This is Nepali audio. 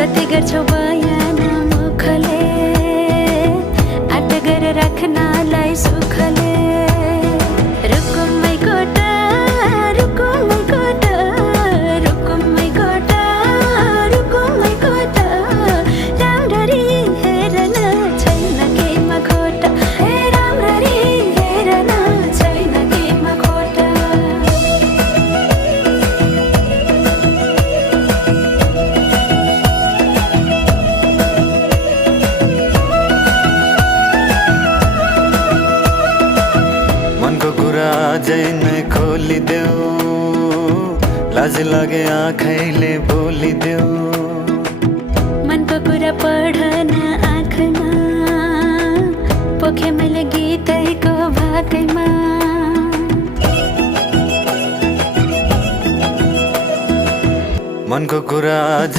कति गर्छौ बयान मुखले आट गरेर राख्नलाई सुखले रुकुमै कोटा रुकुमै कोटा रुकुमै कोटा रुकुमै कोटा राम्ररी हेर्न छैन केमा खोटा हे राम्ररी हेर्न छैन केमा खोटा मनको कुरा अझै नै खोलिदेऊ लाज लागे आँखैले बोलिदेऊ मनको कुरा पढ्न आँखमा पोखे मैले गीतैको भाकैमा मनको कुरा अझै